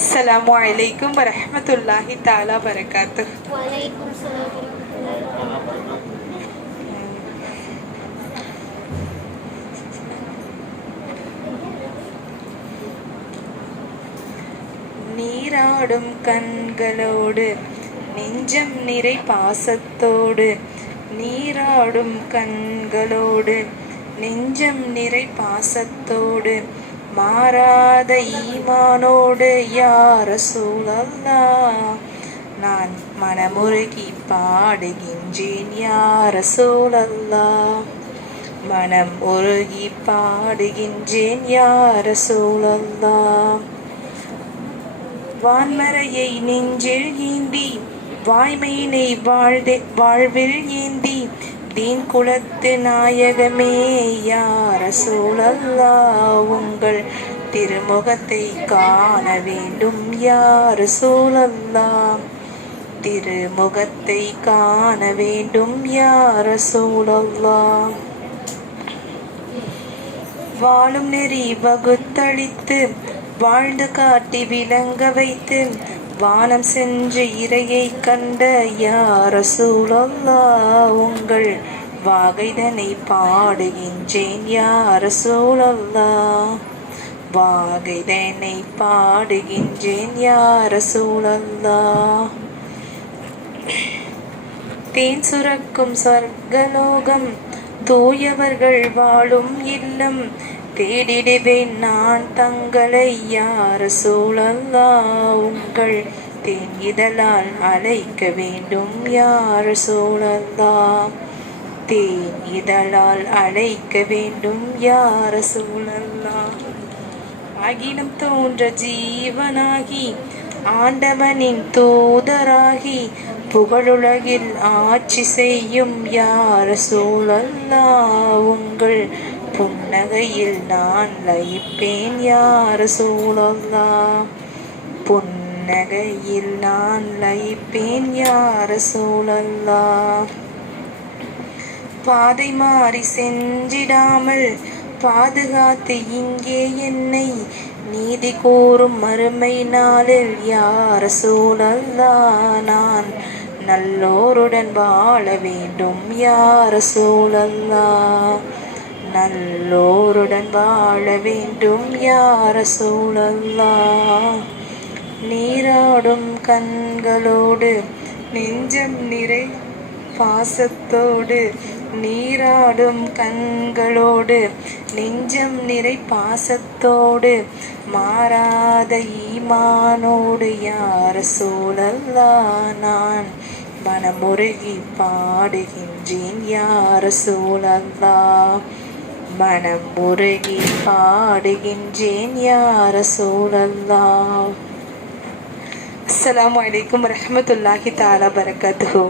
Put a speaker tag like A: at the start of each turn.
A: அஸ்ஸலாமு அலைக்கும் வரஹமத்துல்லாஹி தாலா வரகாத்து நீராடும் கண்களோடு நெஞ்சம் நிறை பாசத்தோடு நீராடும் கண்களோடு நெஞ்சம் நிறை பாசத்தோடு மாறாத ஈமானோடு யார சூழல்லா நான் மனமுருகி பாடுகின்றேன் யார சூழல்லா மனம் உருகி பாடுகின்றேன் யார சூழல்லா வான்மறையை நெஞ்சில் ஏந்தி வாய்மையினை வாழ்தே வாழ்வில் ஏந்தி தீன் குலத்து நாயகமே யார? சூழல்லா உங்கள் திருமுகத்தை காண வேண்டும் யார்? சூழல்லா திருமுகத்தை காண வேண்டும் யார்? சூழல்லா வாழும் நெறி வகுத்தளித்து வாழ்ந்து காட்டி விளங்க வைத்து வானம் சென்று இறையை கண்ட யார? சூழல்லா உங்கள் வாகைதனை பாடுகின்றேன். யார? சூழல்லா வாகைதனை பாடுகின்றேன். யார? சூழல்லா தேன் சுரக்கும் சொர்க்கலோகம் தூயவர்கள் வாழும் இல்லம் தேடிடுவேன் நான் தங்களை யார் சூழல்லா உங்கள் தேன் இதழால் அழைக்க வேண்டும் யார் சூழல்லா? தேன் இதழால் அழைக்க வேண்டும் யார் சூழல்லா? அகிலம் தோன்ற ஜீவனாகி ஆண்டவனின் தூதராகி புகழுலகில் ஆட்சி செய்யும் யார் சூழல்லா? உங்கள் புன்னகையில் நான் லயிப்பேன் யார் சூழல்லா? புன்னகையில் நான் லயிப்பேன் யார் சூழல்லா? பாதை மாறி செஞ்சிடாமல் பாதுகாத்து இங்கே என்னை நீதி கூறும் மறுமை நாளில் யார் சூழல்லா? நான் நல்லோருடன் வாழ வேண்டும் யார் சூழல்லா? நல்லோருடன் வாழ வேண்டும் யார சூழல்லா நீராடும் கண்களோடு நெஞ்சம் நிறை பாசத்தோடு நீராடும் கண்களோடு நெஞ்சம் நிறை பாசத்தோடு மாறாத ஈமானோடு யார சூழல்லா நான் மனமுருகி பாடுகின்றேன் யார சூழல்லா மனம் முருகி பாடுகின்றேன் யார சூழல்லா அஸ்லாம் அலைக்கும் வரஹ்மத்துல்லாஹி தாலா பரகாத்துஹு.